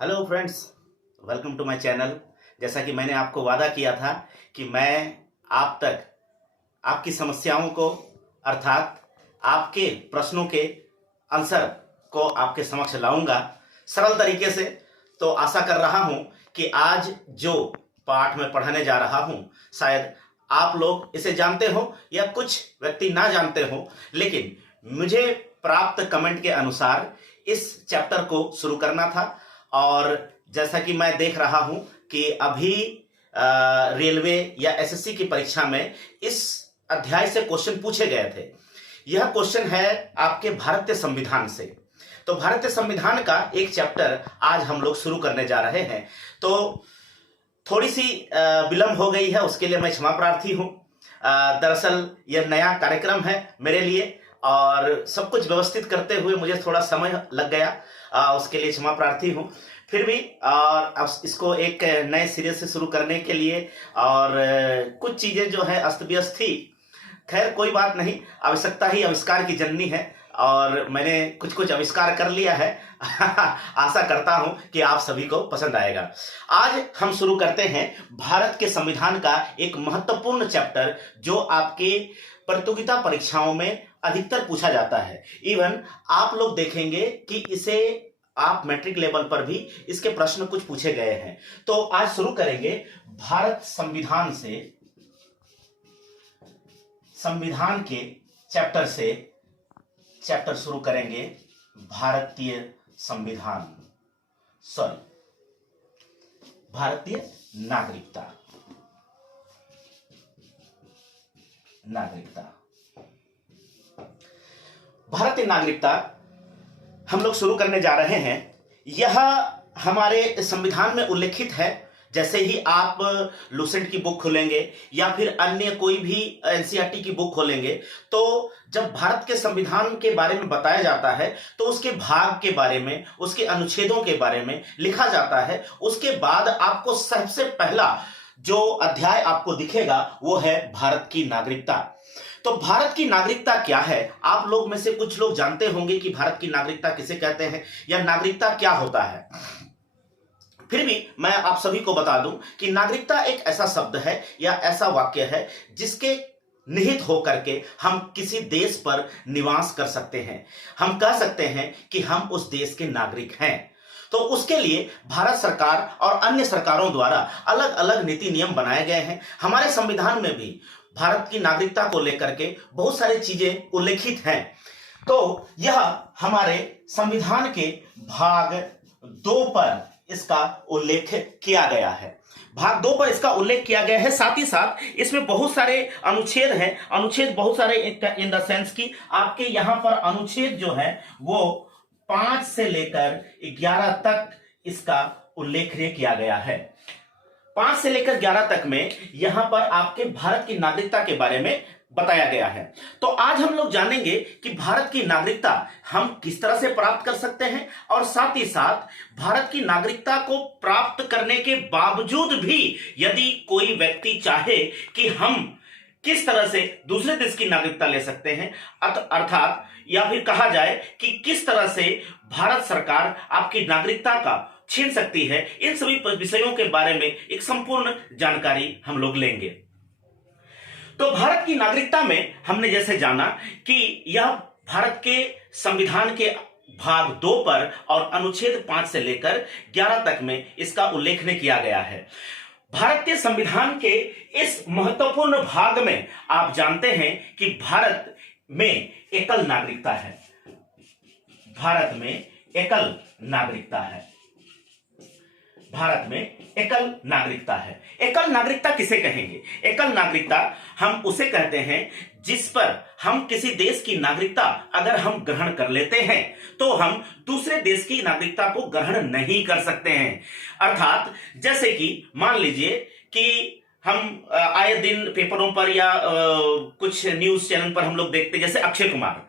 Hello friends, welcome to my channel. जैसा कि मैंने आपको वादा किया था कि मैं आप तक आपकी समस्याओं को अर्थात आपके प्रश्नों के आंसर को आपके समक्ष लाऊंगा सरल तरीके से। तो आशा कर रहा हूं कि आज जो पाठ मैं पढ़ाने जा रहा हूं शायद आप लोग इसे जानते हो या कुछ व्यक्ति ना जानते हो, लेकिन मुझे प्राप्त कमेंट के अनुसार इस चैप्टर को शुरू करना था। और जैसा कि मैं देख रहा हूं कि अभी रेलवे या एसएससी की परीक्षा में इस अध्याय से क्वेश्चन पूछे गए थे। यह क्वेश्चन है आपके भारतीय संविधान से। तो भारतीय संविधान का एक चैप्टर आज हम लोग शुरू करने जा रहे हैं। तो थोड़ी सी विलंब हो गई है, उसके लिए मैं क्षमा प्रार्थी हूं। दरअसल यह नया कार्यक्रम है मेरे लिए और सब कुछ व्यवस्थित करते हुए मुझे थोड़ा समय लग गया, उसके लिए क्षमा प्रार्थी हूँ। फिर भी और अब इसको एक नए सिरे से शुरू करने के लिए और कुछ चीज़ें जो है अस्त व्यस्त थी, खैर कोई बात नहीं, आवश्यकता ही आविष्कार की जननी है और मैंने कुछ कुछ आविष्कार कर लिया है। आशा करता हूं कि आप सभी को पसंद आएगा। आज हम शुरू करते हैं भारत के संविधान का एक महत्वपूर्ण चैप्टर जो आपके प्रतियोगिता परीक्षाओं में अधिकतर पूछा जाता है। इवन आप लोग देखेंगे कि इसे आप मैट्रिक लेवल पर भी इसके प्रश्न कुछ पूछे गए हैं। तो आज शुरू करेंगे भारत संविधान से, संविधान के चैप्टर से। चैप्टर शुरू करेंगे भारतीय संविधान, भारतीय नागरिकता। भारतीय नागरिकता हम लोग शुरू करने जा रहे हैं। यह हमारे संविधान में उल्लेखित है। जैसे ही आप लुसेंट की बुक खोलेंगे या फिर अन्य कोई भी एनसीईआरटी की बुक खोलेंगे, तो जब भारत के संविधान के बारे में बताया जाता है तो उसके भाग के बारे में, उसके अनुच्छेदों के बारे में लिखा जाता है। उसके बाद आपको सबसे पहला जो अध्याय आपको दिखेगा वो है भारत की नागरिकता। तो भारत की नागरिकता क्या है? आप लोग में से कुछ लोग जानते होंगे कि भारत की नागरिकता किसे कहते हैं या नागरिकता क्या होता है। फिर भी मैं आप सभी को बता दूं कि नागरिकता एक ऐसा शब्द है या ऐसा वाक्य है जिसके निहित होकर के हम किसी देश पर निवास कर सकते हैं। हम कह सकते हैं कि हम उस देश के नागरिक हैं। तो उसके लिए भारत सरकार और अन्य सरकारों द्वारा अलग अलग नीति नियम बनाए गए हैं। हमारे संविधान में भी भारत की नागरिकता को लेकर के बहुत सारी चीजें उल्लेखित हैं। तो यह हमारे संविधान के भाग 2 पर इसका उल्लेख किया गया है। भाग 2 पर इसका उल्लेख किया गया है। साथ ही साथ इसमें बहुत सारे अनुच्छेद हैं। अनुच्छेद बहुत सारे इन द सेंस की आपके यहां पर अनुच्छेद जो है वो 5 से लेकर 11 तक इसका उल्लेख किया गया है। 5 से लेकर 11 तक में यहां पर आपके भारत की नागरिकता के बारे में बताया गया है। तो आज हम लोग जानेंगे कि भारत की नागरिकता हम किस तरह से प्राप्त कर सकते हैं और साथ ही साथ भारत की नागरिकता को प्राप्त करने के बावजूद भी यदि कोई व्यक्ति चाहे कि हम किस तरह से दूसरे देश की नागरिकता ले सकते हैं, अर्थात या फिर कहा जाए कि किस तरह से भारत सरकार आपकी नागरिकता का छीन सकती है, इन सभी विषयों के बारे में एक संपूर्ण जानकारी हम लोग लेंगे। तो भारत की नागरिकता में हमने जैसे जाना कि यह भारत के संविधान के भाग 2 पर और अनुच्छेद 5 से लेकर 11 तक में इसका उल्लेख किया गया है। भारत के संविधान के इस महत्वपूर्ण भाग में आप जानते हैं कि भारत में एकल नागरिकता है। भारत में एकल नागरिकता है। भारत में एकल नागरिकता है। एकल नागरिकता किसे कहेंगे? एकल नागरिकता हम उसे कहते हैं जिस पर हम किसी देश की नागरिकता अगर हम ग्रहण कर लेते हैं तो हम दूसरे देश की नागरिकता को ग्रहण नहीं कर सकते हैं। अर्थात जैसे कि मान लीजिए कि हम आए दिन पेपरों पर या कुछ न्यूज चैनल पर हम लोग देखते, जैसे अक्षय कुमार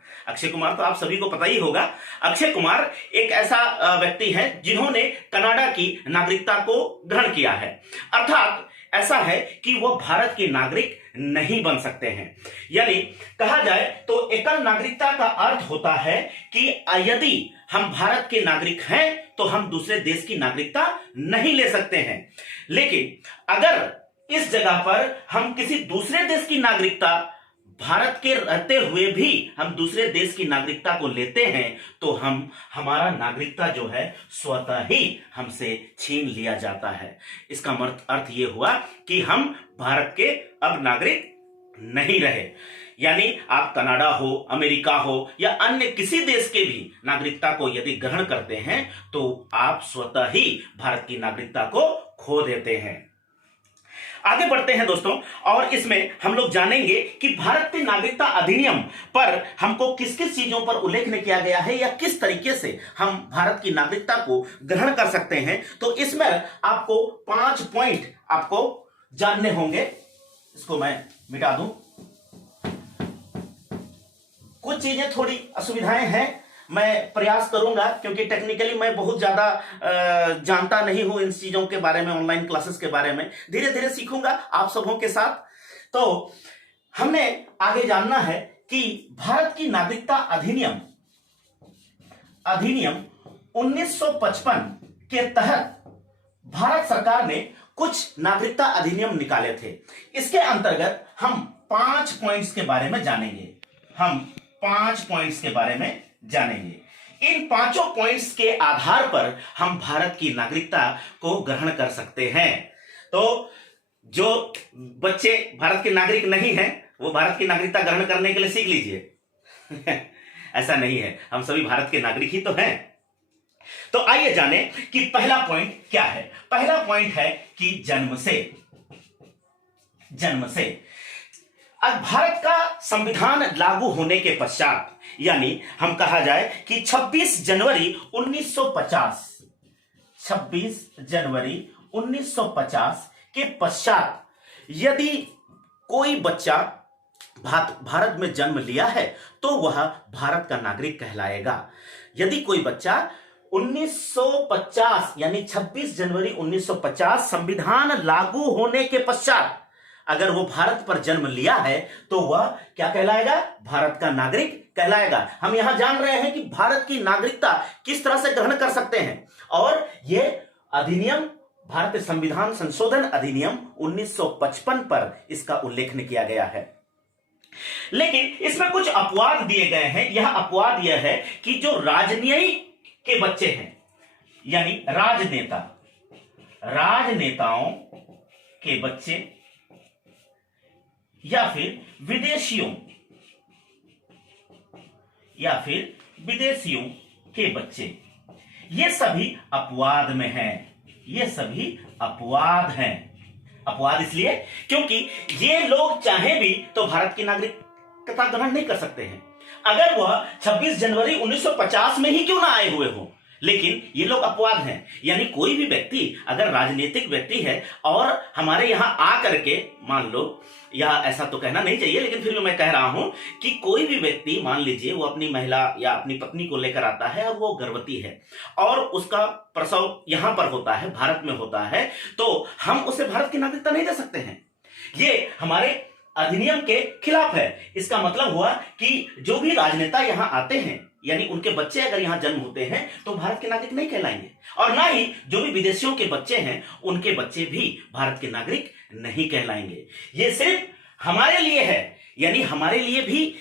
तो आप सभी को पता ही होगा। अक्षय कुमार एक ऐसा व्यक्ति है जिन्होंने कनाडा की नागरिकता को ग्रहण किया है। अर्थात ऐसा है कि वो भारत के नागरिक नहीं बन सकते हैं। यानी कहा जाए तो एकल नागरिकता का अर्थ होता है कि यदि हम भारत के नागरिक हैं तो हम दूसरे देश की नागरिकता नहीं ले सकते हैं। लेकिन अगर इस जगह पर हम किसी दूसरे देश की नागरिकता भारत के रहते हुए भी हम दूसरे देश की नागरिकता को लेते हैं तो हमारा नागरिकता जो है स्वतः ही हमसे छीन लिया जाता है। इसका अर्थ यह हुआ कि हम भारत के अब नागरिक नहीं रहे। यानी आप कनाडा हो, अमेरिका हो या अन्य किसी देश के भी नागरिकता को यदि ग्रहण करते हैं तो आप स्वतः ही भारत की नागरिकता को खो देते हैं। आगे बढ़ते हैं दोस्तों, और इसमें हम लोग जानेंगे कि भारतीय नागरिकता अधिनियम पर हमको किस किस चीजों पर उल्लेख किया गया है या किस तरीके से हम भारत की नागरिकता को ग्रहण कर सकते हैं। तो इसमें आपको 5 पॉइंट आपको जानने होंगे। इसको मैं मिटा दूं। कुछ चीजें थोड़ी असुविधाएं हैं, मैं प्रयास करूंगा क्योंकि टेक्निकली मैं बहुत ज्यादा जानता नहीं हूं इन चीजों के बारे में, ऑनलाइन क्लासेस के बारे में। धीरे धीरे सीखूंगा आप सबों के साथ। तो हमने आगे जानना है कि भारत की नागरिकता अधिनियम 1955 के तहत भारत सरकार ने कुछ नागरिकता अधिनियम निकाले थे। इसके अंतर्गत हम 5 पॉइंट्स के बारे में जानेंगे। हम 5 पॉइंट्स के बारे में जानेंगे। इन 5 पॉइंट्स के आधार पर हम भारत की नागरिकता को ग्रहण कर सकते हैं। तो जो बच्चे भारत के नागरिक नहीं हैं वो भारत की नागरिकता ग्रहण करने के लिए सीख लीजिए। ऐसा नहीं है, हम सभी भारत के नागरिक ही तो हैं। तो आइए जाने कि पहला पॉइंट क्या है। पहला पॉइंट है कि जन्म से अब भारत का संविधान लागू होने के पश्चात, यानी हम कहा जाए कि 26 जनवरी 1950 के पश्चात यदि कोई बच्चा भारत में जन्म लिया है तो वह भारत का नागरिक कहलाएगा। यदि कोई बच्चा 1950 यानी 26 जनवरी 1950 संविधान लागू होने के पश्चात अगर वो भारत पर जन्म लिया है तो वह क्या कहलाएगा? भारत का नागरिक कहलाएगा। हम यहां जान रहे हैं कि भारत की नागरिकता किस तरह से ग्रहण कर सकते हैं, और यह अधिनियम भारतीय संविधान संशोधन अधिनियम 1955 पर इसका उल्लेख किया गया है। लेकिन इसमें कुछ अपवाद दिए गए हैं। यह अपवाद यह है कि जो राजनीति के बच्चे हैं, यानी राजनेताओं के बच्चे या फिर विदेशियों के बच्चे, ये सभी अपवाद में हैं। ये सभी अपवाद हैं। अपवाद इसलिए क्योंकि ये लोग चाहे भी तो भारत की नागरिकता ग्रहण नहीं कर सकते हैं, अगर वह 26 जनवरी 1950 में ही क्यों ना आए हुए हो। लेकिन ये लोग अपवाद हैं। यानी कोई भी व्यक्ति अगर राजनीतिक व्यक्ति है और हमारे यहां आकर के, मान लो, या ऐसा तो कहना नहीं चाहिए लेकिन फिर भी मैं कह रहा हूं कि कोई भी व्यक्ति, मान लीजिए वो अपनी महिला या अपनी पत्नी को लेकर आता है और वो गर्भवती है और उसका प्रसव यहां पर होता है, भारत में होता है, तो हम उसे भारत की नागरिकता नहीं दे सकते हैं। ये हमारे अधिनियम के खिलाफ है। इसका मतलब हुआ कि जो भी राजनेता यहां आते हैं, यानी उनके बच्चे अगर यहां जन्म होते हैं तो भारत के नागरिक नहीं कहलाएंगे, और ना ही जो भी विदेशियों के बच्चे हैं उनके बच्चे भी भारत के नागरिक नहीं कहलाएंगे। ये सिर्फ हमारे लिए है, यानी हमारे लिए भी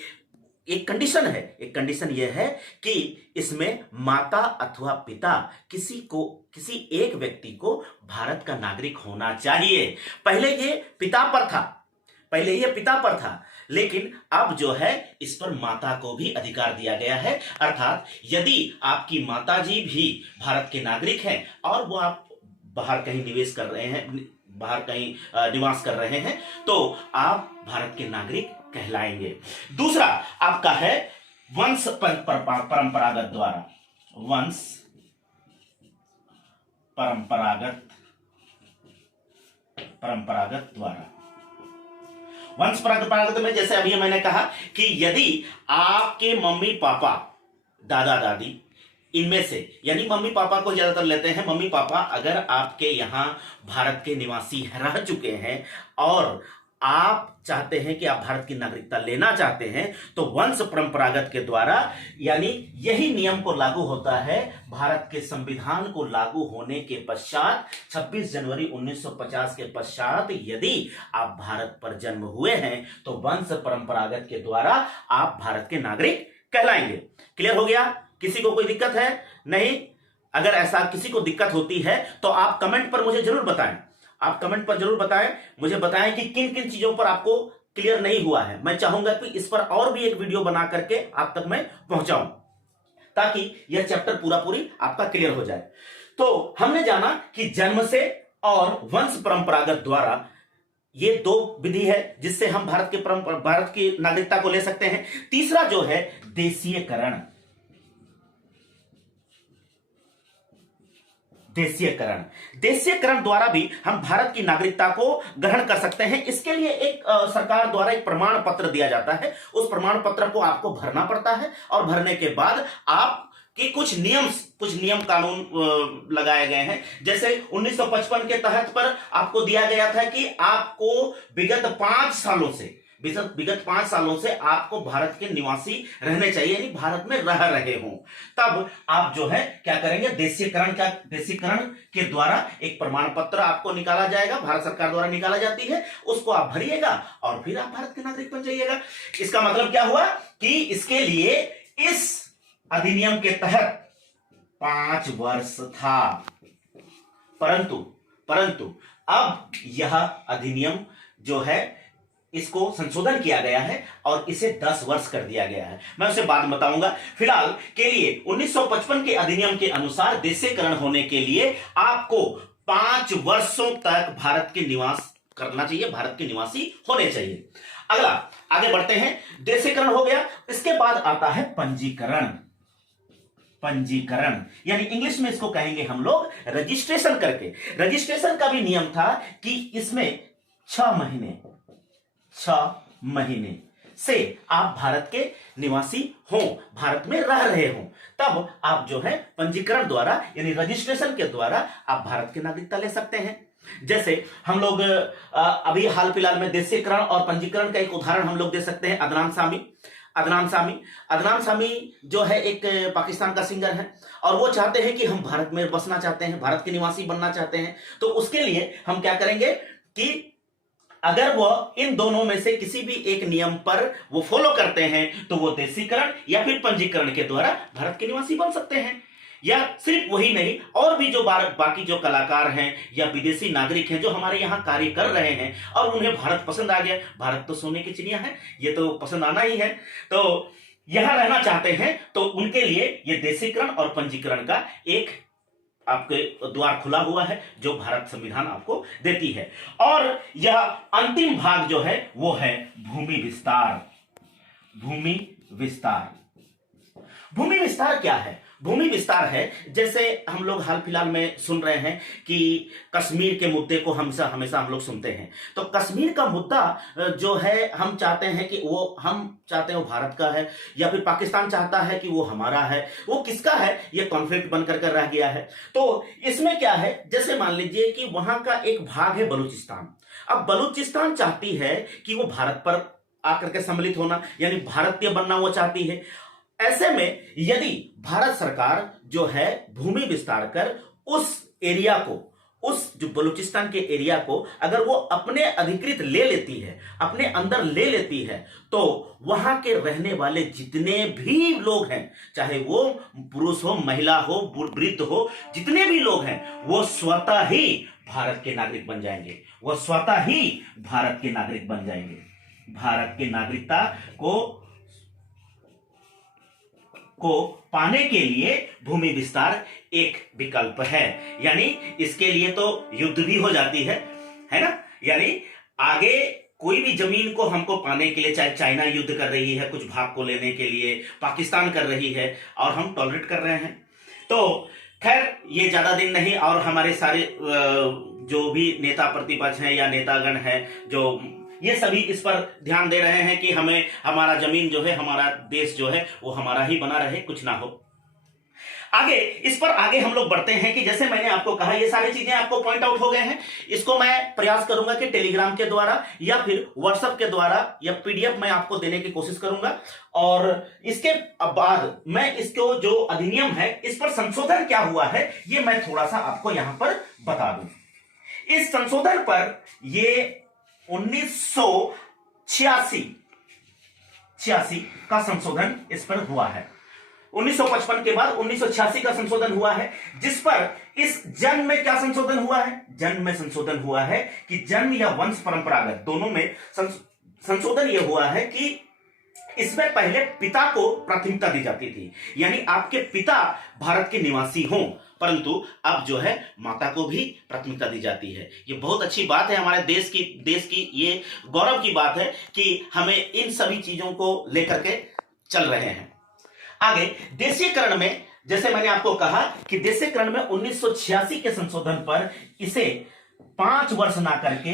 एक कंडीशन है। एक कंडीशन यह है कि इसमें माता अथवा पिता किसी एक व्यक्ति को भारत का नागरिक होना चाहिए। पहले ये पिता पर था, लेकिन अब जो है इस पर माता को भी अधिकार दिया गया है। अर्थात यदि आपकी माताजी भी भारत के नागरिक हैं और वो आप बाहर कहीं निवेश कर रहे हैं, बाहर कहीं निवास कर रहे हैं, तो आप भारत के नागरिक कहलाएंगे। दूसरा आपका है वंश परंपरागत द्वारा। वंश परंपरागत वंश परंपरागत में जैसे अभी मैंने कहा कि यदि आपके मम्मी पापा, दादा दादी, इनमें से, यानी मम्मी पापा को ज्यादातर लेते हैं, मम्मी पापा अगर आपके यहां भारत के निवासी रह चुके हैं और आप चाहते हैं कि आप भारत की नागरिकता लेना चाहते हैं तो वंश परंपरागत के द्वारा, यानी यही नियम को लागू होता है भारत के संविधान को लागू होने के पश्चात 26 जनवरी 1950 के पश्चात यदि आप भारत पर जन्म हुए हैं तो वंश परंपरागत के द्वारा आप भारत के नागरिक कहलाएंगे। क्लियर हो गया? किसी को कोई दिक्कत है? नहीं? अगर ऐसा किसी को दिक्कत होती है तो आप कमेंट पर मुझे जरूर बताएं। आप कमेंट पर जरूर बताएं, मुझे बताएं कि किन किन चीजों पर आपको क्लियर नहीं हुआ है। मैं चाहूंगा कि इस पर और भी एक वीडियो बना करके आप तक मैं पहुंचाऊं ताकि यह चैप्टर पूरा पूरी आपका क्लियर हो जाए। तो हमने जाना कि जन्म से और वंश परंपरागत द्वारा ये दो विधि है जिससे हम भारत की नागरिकता को ले सकते हैं। तीसरा जो है देशीयकरण। देशीयकरण द्वारा भी हम भारत की नागरिकता को ग्रहण कर सकते हैं। इसके लिए एक सरकार द्वारा एक प्रमाण पत्र दिया जाता है। उस प्रमाण पत्र को आपको भरना पड़ता है और भरने के बाद आप कि कुछ नियम कानून लगाए गए हैं। जैसे 1955 के तहत पर आपको दिया गया था कि आपको विगत 5 सालों से आपको भारत के निवासी रहने चाहिए, यानी भारत में रह रहे हो। तब आप जो है क्या करेंगे, देशीकरण के द्वारा एक प्रमाण पत्र आपको निकाला जाएगा, भारत सरकार द्वारा निकाला जाती है, उसको आप भरिएगा और फिर आप भारत के नागरिक बन जाइएगा। इसका मतलब क्या हुआ कि इसके लिए इस अधिनियम के तहत 5 वर्ष था, परंतु अब यह अधिनियम जो है इसको संशोधन किया गया है और इसे 10 वर्ष कर दिया गया है। मैं उसे बाद में बताऊंगा। फिलहाल के लिए 1955 के अधिनियम के अनुसार देशीकरण होने के लिए आपको 5 वर्षों तक भारत के निवास करना चाहिए, भारत के निवासी होने चाहिए। अगला आगे बढ़ते हैं। देशीकरण हो गया, इसके बाद आता है पंजीकरण, यानी इंग्लिश में इसको कहेंगे हम लोग रजिस्ट्रेशन करके। रजिस्ट्रेशन का भी नियम था कि इसमें 6 महीने से आप भारत के निवासी हो, भारत में रह रहे हो, तब आप जो है पंजीकरण द्वारा यानी रजिस्ट्रेशन के द्वारा आप भारत की नागरिकता ले सकते हैं। जैसे हम लोग अभी हाल फिलहाल में देशीकरण और पंजीकरण का एक उदाहरण हम लोग दे सकते हैं। अदनान सामी जो है एक पाकिस्तान का सिंगर है और वो चाहते हैं कि हम भारत में बसना चाहते हैं, भारत के निवासी बनना चाहते हैं। तो उसके लिए हम क्या करेंगे कि अगर वो इन दोनों में से किसी भी एक नियम पर वो फॉलो करते हैं तो वो देशीकरण या फिर पंजीकरण के द्वारा भारत के निवासी बन सकते हैं। या सिर्फ वही नहीं, और भी जो बाकी जो कलाकार हैं या विदेशी नागरिक हैं जो हमारे यहाँ कार्य कर रहे हैं और उन्हें भारत पसंद आ गया, भारत तो सोने की चिड़िया है, ये तो पसंद आना ही है, तो यहां रहना चाहते हैं, तो उनके लिए ये देशीकरण और पंजीकरण का एक आपके द्वार खुला हुआ है जो भारत संविधान आपको देती है। और यह अंतिम भाग जो है वो है भूमि विस्तार क्या है? भूमि विस्तार है, जैसे हम लोग हाल फिलहाल में सुन रहे हैं कि कश्मीर के मुद्दे को हमेशा हम लोग सुनते हैं। तो कश्मीर का मुद्दा जो है हम चाहते हैं कि वो भारत का है या फिर पाकिस्तान चाहता है कि वो हमारा है, वो किसका है, ये कॉन्फ्लिक्ट बनकर रह गया है। तो इसमें क्या है, जैसे मान लीजिए कि वहां का एक भाग है बलूचिस्तान। अब बलूचिस्तान चाहती है कि वो भारत पर आकर के सम्मिलित होना, यानी भारतीय बनना वो चाहती है। ऐसे में यदि भारत सरकार जो है भूमि विस्तार कर उस एरिया को, उस जो बलूचिस्तान के एरिया को अगर वो अपने अधिकृत ले लेती है, अपने अंदर ले लेती है, तो वहां के रहने वाले जितने भी लोग हैं, चाहे वो पुरुष हो, महिला हो, वृद्ध हो, जितने भी लोग हैं, वो स्वतः ही भारत के नागरिक बन जाएंगे, वो स्वतः ही भारत के नागरिक बन जाएंगे। भारत की नागरिकता को पाने के लिए भूमि विस्तार एक विकल्प है। यानी इसके लिए तो युद्ध भी हो जाती है ना, यानी आगे कोई भी जमीन को हमको पाने के लिए, चाहे चाइना युद्ध कर रही है कुछ भाग को लेने के लिए, पाकिस्तान कर रही है और हम टॉलरेट कर रहे हैं। तो खैर ये ज्यादा दिन नहीं, और हमारे सारे जो भी नेता प्रतिपक्ष हैं या नेतागण हैं, जो ये सभी इस पर ध्यान दे रहे हैं कि हमें हमारा जमीन जो है, हमारा देश जो है वो हमारा ही बना रहे, कुछ ना हो। आगे इस पर आगे हम लोग बढ़ते हैं कि जैसे मैंने आपको कहा ये सारी चीजें आपको पॉइंट आउट हो गए हैं। इसको मैं प्रयास करूंगा कि टेलीग्राम के द्वारा या फिर व्हाट्सएप के द्वारा या पीडीएफ मैं आपको देने की कोशिश करूंगा। और इसके बाद मैं इसको जो अधिनियम है इस पर संशोधन क्या हुआ है ये मैं थोड़ा सा आपको यहां पर बता दूं। इस संशोधन पर ये 1986 का संशोधन इस पर हुआ है। 1955 के बाद 1986 का संशोधन हुआ है, जिस पर इस जन्म में क्या संशोधन हुआ है? जन्म में संशोधन हुआ है कि जन्म या वंश परंपरागत दोनों में संशोधन यह हुआ है कि इसमें पहले पिता को प्राथमिकता दी जाती थी, यानी आपके पिता भारत के निवासी हों, परंतु अब जो है माता को भी प्राथमिकता दी जाती है। ये बहुत अच्छी बात है, हमारे देश की ये गौरव की बात है कि हमें इन सभी चीजों को लेकर के चल रहे हैं। आगे देशीयकरण में, जैसे मैंने आपको कहा कि देशीयकरण में 1986 के संशोधन पर इसे 5 वर्ष ना करके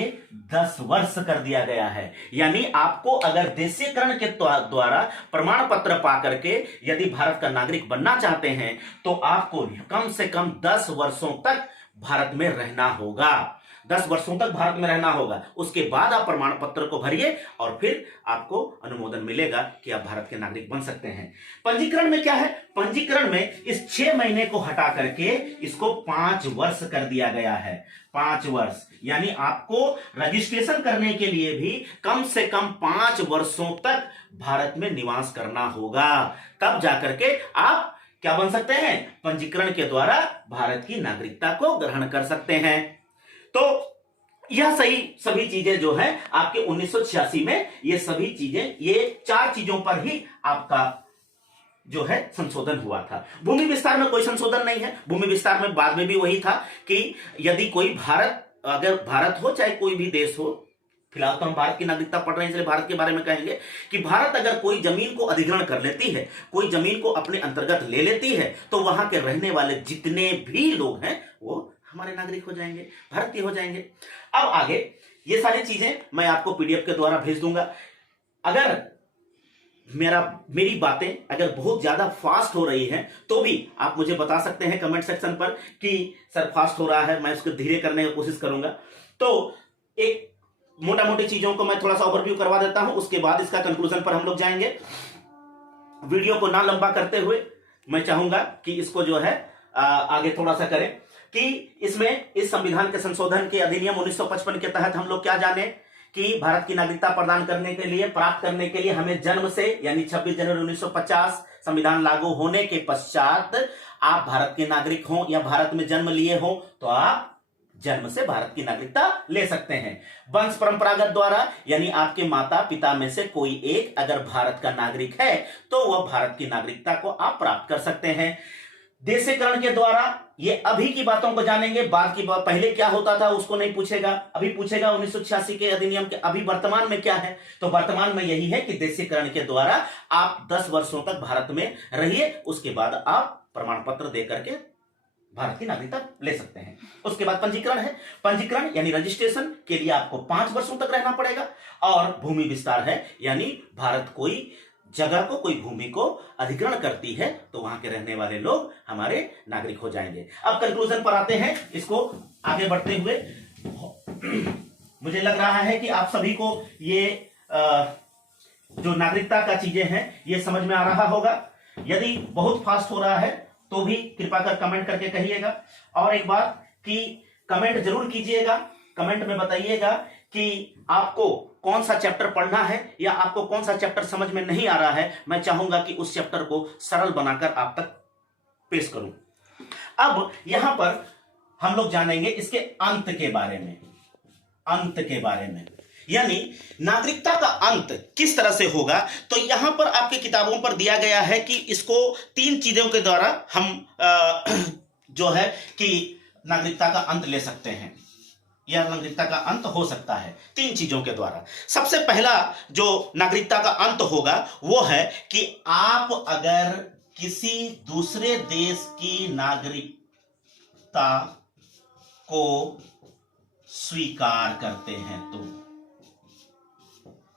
10 वर्ष कर दिया गया है। यानी आपको अगर देशीयकरण के द्वारा प्रमाण पत्र पा करके यदि भारत का नागरिक बनना चाहते हैं तो आपको कम से कम 10 वर्षों तक भारत में रहना होगा। 10 वर्षों तक भारत में रहना होगा। उसके बाद आप प्रमाण पत्र को भरिए और फिर आपको अनुमोदन मिलेगा कि आप भारत के नागरिक बन सकते हैं। पंजीकरण में क्या है? पंजीकरण में इस 6 महीने को हटा करके इसको 5 वर्ष कर दिया गया है। 5 वर्ष यानी आपको रजिस्ट्रेशन करने के लिए भी कम से कम 5 वर्षों तक भारत में निवास करना होगा, तब जाकर के आप क्या बन सकते हैं? पंजीकरण के द्वारा भारत की नागरिकता को ग्रहण कर सकते हैं। तो यह सभी चीजें जो है आपके 1986 में ये सभी चीजें, ये 4 चीजों पर ही आपका जो है संशोधन हुआ था। भूमि विस्तार में कोई संशोधन नहीं है। भूमि विस्तार में बाद में भी वही था कि यदि कोई अगर भारत हो चाहे कोई भी देश हो, फिलहाल तो हम भारत की नागरिकता पढ़ रहे हैं इसलिए भारत के बारे में कहेंगे कि भारत अगर कोई जमीन को अधिग्रहण कर लेती है, कोई जमीन को अपने अंतर्गत ले लेती है, तो वहां के रहने वाले जितने भी लोग हैं वो हमारे नागरिक हो जाएंगे, भारतीय हो जाएंगे। अब आगे ये सारी चीजें मैं आपको पीडीएफ के द्वारा भेज दूंगा। अगर मेरी बातें अगर बहुत ज्यादा फास्ट हो रही हैं तो भी आप मुझे बता सकते हैं कमेंट सेक्शन पर कि सर फास्ट हो रहा है, मैं उसको धीरे करने की कोशिश करूंगा। तो एक मोटा मोटी चीजों को मैं थोड़ा सा ओवरव्यू करवा देता हूं, उसके बाद इसका कंक्लूजन पर हम लोग जाएंगे। वीडियो को ना लंबा करते हुए मैं चाहूंगा कि इसको जो है आगे थोड़ा सा करें कि इसमें इस संविधान के संशोधन के अधिनियम 1955 के तहत हम लोग क्या जाने कि भारत की नागरिकता प्रदान करने के लिए, प्राप्त करने के लिए हमें जन्म से यानी 26 जनवरी 1950 संविधान लागू होने के पश्चात आप भारत के नागरिक हों या भारत में जन्म लिए हो तो आप जन्म से भारत की नागरिकता ले सकते हैं। वंश परंपरागत द्वारा यानी आपके माता पिता में से कोई एक अगर भारत का नागरिक है तो वह भारत की नागरिकता को आप प्राप्त कर सकते हैं। देशीकरण के द्वारा ये अभी की बातों को जानेंगे, बाद की बात पहले क्या होता था उसको नहीं पूछेगा, अभी पूछेगा 1986 के अधिनियम के अभी वर्तमान में क्या है। तो वर्तमान में यही है कि देशीकरण के द्वारा आप 10 वर्षों तक भारत में रहिए, उसके बाद आप प्रमाण पत्र दे करके भारत की नागरिकता ले सकते हैं। उसके बाद पंजीकरण है। पंजीकरण यानी रजिस्ट्रेशन के लिए आपको 5 वर्षों तक रहना पड़ेगा। और भूमि विस्तार है यानी भारत कोई जगह को, कोई भूमि को अधिग्रहण करती है तो वहां के रहने वाले लोग हमारे नागरिक हो जाएंगे। अब कंक्लूजन पर आते हैं। इसको आगे बढ़ते हुए मुझे लग रहा है कि आप सभी को ये जो नागरिकता का चीजें हैं ये समझ में आ रहा होगा। यदि बहुत फास्ट हो रहा है तो भी कृपा कर कमेंट करके कहिएगा। और एक बात कि कमेंट जरूर कीजिएगा, कमेंट में बताइएगा कि आपको कौन सा चैप्टर पढ़ना है या आपको कौन सा चैप्टर समझ में नहीं आ रहा है। मैं चाहूंगा कि उस चैप्टर को सरल बनाकर आप तक पेश करूं। अब यहां पर हम लोग जानेंगे इसके अंत के बारे में। अंत के बारे में यानी नागरिकता का अंत किस तरह से होगा। तो यहां पर आपके किताबों पर दिया गया है कि इसको 3 चीजों के द्वारा हम जो है कि नागरिकता का अंत ले सकते हैं या नागरिकता का अंत हो सकता है 3 चीजों के द्वारा। सबसे पहला जो नागरिकता का अंत होगा वो है कि आप अगर किसी दूसरे देश की नागरिकता को स्वीकार करते हैं तो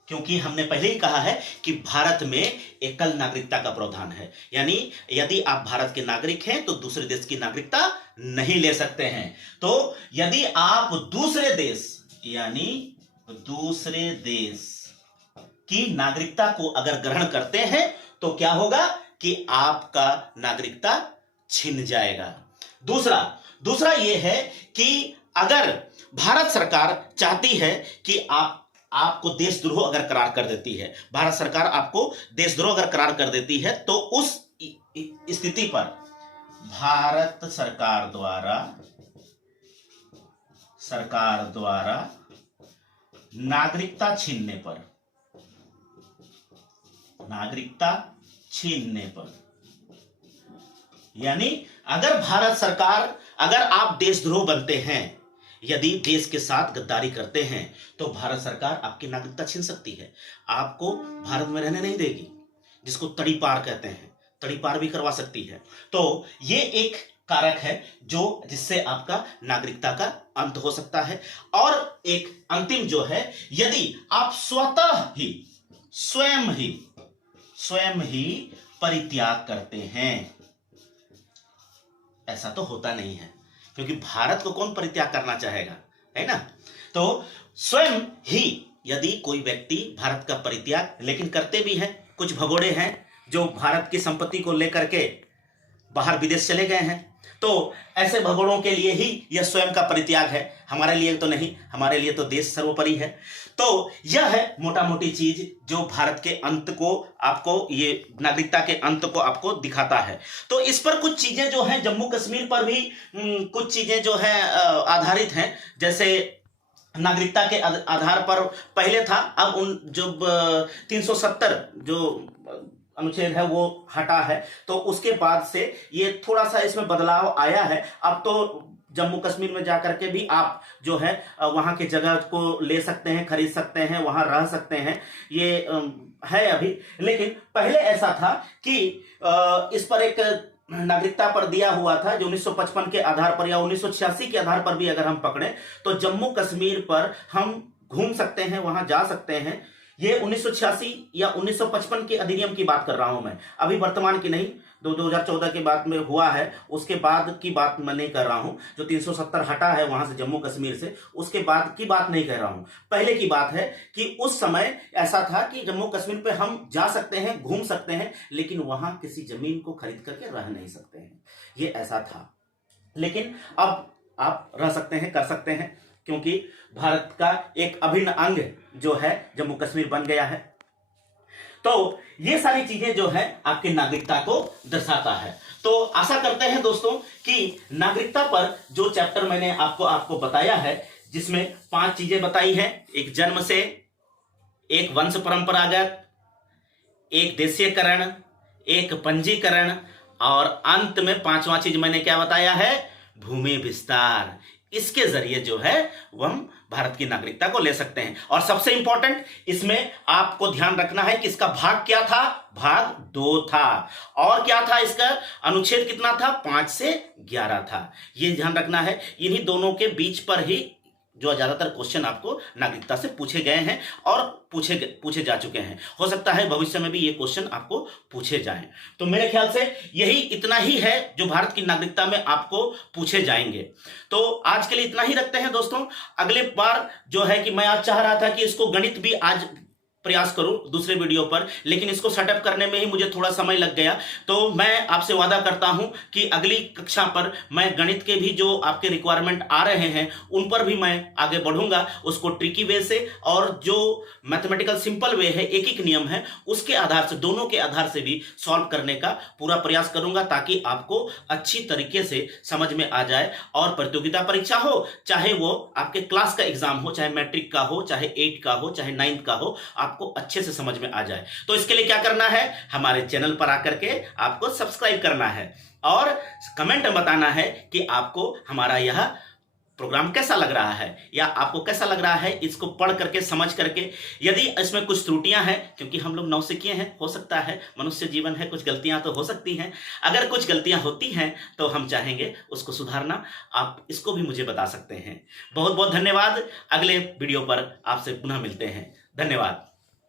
क्योंकि हमने पहले ही कहा है कि भारत में एकल नागरिकता का प्रावधान है, यानी यदि आप भारत के नागरिक हैं तो दूसरे देश की नागरिकता नहीं ले सकते हैं। तो यदि आप दूसरे देश यानी दूसरे देश की नागरिकता को अगर ग्रहण करते हैं तो क्या होगा कि आपका नागरिकता छिन जाएगा। दूसरा यह है कि अगर भारत सरकार चाहती है कि आपको देशद्रोह अगर करार कर देती है, भारत सरकार आपको देशद्रोह अगर करार कर देती है, तो उस स्थिति पर भारत सरकार द्वारा नागरिकता छीनने पर यानी अगर आप देशद्रोह बनते हैं, यदि देश के साथ गद्दारी करते हैं, तो भारत सरकार आपकी नागरिकता छीन सकती है, आपको भारत में रहने नहीं देगी, जिसको तड़ीपार कहते हैं, तड़ीपार भी करवा सकती है। तो ये एक कारक है जिससे आपका नागरिकता का अंत हो सकता है। और एक अंतिम जो है, यदि आप स्वयं ही परित्याग करते हैं। ऐसा तो होता नहीं है, क्योंकि भारत को कौन परित्याग करना चाहेगा, है ना। तो स्वयं ही यदि कोई व्यक्ति भारत का परित्याग, लेकिन करते भी हैं, कुछ भगोड़े हैं जो भारत की संपत्ति को लेकर के बाहर विदेश चले गए हैं, तो ऐसे भगोड़ों के लिए ही यह स्वयं का परित्याग है, हमारे लिए तो नहीं, हमारे लिए तो देश सर्वोपरि है। तो यह है मोटा मोटी चीज जो भारत के अंत को आपको, ये नागरिकता के अंत को आपको दिखाता है। तो इस पर कुछ चीजें जो हैं, जम्मू कश्मीर पर भी कुछ चीजें जो हैं आधारित हैं। जैसे नागरिकता के आधार पर पहले था, अब जब 370 जो अनुच्छेद है वो हटा है, तो उसके बाद से ये थोड़ा सा इसमें बदलाव आया है। अब तो जम्मू कश्मीर में जाकर के भी आप जो है वहां के जगह को ले सकते हैं, खरीद सकते हैं, वहां रह सकते हैं, ये है अभी। लेकिन पहले ऐसा था कि इस पर एक नागरिकता पर दिया हुआ था जो 1955 के आधार पर या 1986 के आधार पर भी अगर हम पकड़े तो जम्मू कश्मीर पर हम घूम सकते हैं, वहां जा सकते हैं। ये 1986 या 1955 के अधिनियम की बात कर रहा हूं मैं, अभी वर्तमान की नहीं, 2014 के बाद में हुआ है, उसके बाद की बात मैं नहीं कर रहा हूं। जो 370 हटा है वहां से जम्मू कश्मीर से, उसके बाद की बात नहीं कह रहा हूं, पहले की बात है कि उस समय ऐसा था कि जम्मू कश्मीर पे हम जा सकते हैं, घूम सकते हैं, लेकिन वहां किसी जमीन को खरीद करके रह नहीं सकते हैं, ये ऐसा था। लेकिन अब आप रह सकते हैं, कर सकते हैं, क्योंकि भारत का एक अभिन्न अंग जो है जम्मू कश्मीर बन गया है। तो ये सारी चीजें जो है आपकी नागरिकता को दर्शाता है। तो आशा करते हैं दोस्तों कि नागरिकता पर जो चैप्टर मैंने आपको बताया है, जिसमें 5 चीजें बताई हैं, एक जन्म से, एक वंश परंपरागत, एक देशीयकरण, एक पंजीकरण, और अंत में 5वां चीज मैंने क्या बताया है, भूमि विस्तार। इसके जरिए जो है वो हम भारत की नागरिकता को ले सकते हैं। और सबसे इंपॉर्टेंट इसमें आपको ध्यान रखना है कि इसका भाग क्या था, भाग 2 था, और क्या था इसका अनुच्छेद कितना था, 5 से 11 था। ये ध्यान रखना है। इन्हीं दोनों के बीच पर ही जो ज्यादातर क्वेश्चन आपको नागरिकता से पूछे गए हैं और पूछे जा चुके हैं। हो सकता है भविष्य में भी ये क्वेश्चन आपको पूछे जाएं। तो मेरे ख्याल से यही इतना ही है जो भारत की नागरिकता में आपको पूछे जाएंगे। तो आज के लिए इतना ही रखते हैं दोस्तों। अगले बार जो है कि मैं आज चाह रहा था कि इसको गणित भी आज प्रयास करूं दूसरे वीडियो पर, लेकिन इसको सेटअप करने में ही मुझे थोड़ा समय लग गया। तो मैं आपसे वादा करता हूं कि अगली कक्षा पर मैं गणित के भी जो आपके रिक्वायरमेंट आ रहे हैं उन पर भी मैं आगे बढ़ूंगा, उसको ट्रिकी वे से, और जो मैथमेटिकल सिंपल वे है, एक एक नियम है, उसके आधार से, दोनों के आधार से भी सॉल्व करने का पूरा प्रयास करूंगा, ताकि आपको अच्छी तरीके से समझ में आ जाए। और प्रतियोगिता परीक्षा हो, चाहे वो आपके क्लास का एग्जाम हो, चाहे मैट्रिक का हो, चाहे 8 का हो, चाहे 9th का हो, आपको अच्छे से समझ में आ जाए। तो इसके लिए क्या करना है, हमारे चैनल पर आकर के आपको सब्सक्राइब करना है और कमेंट में बताना है कि आपको हमारा यह प्रोग्राम कैसा लग रहा है, या आपको कैसा लग रहा है इसको पढ़ करके, समझ करके। यदि इसमें कुछ त्रुटियां हैं, क्योंकि हम लोग नौसिखिए हैं, हो सकता है, मनुष्य जीवन है, कुछ गलतियां तो हो सकती हैं। अगर कुछ गलतियां होती हैं तो हम चाहेंगे उसको सुधारना, आप इसको भी मुझे बता सकते हैं। बहुत बहुत धन्यवाद। अगले वीडियो पर आपसे पुनः मिलते हैं। धन्यवाद।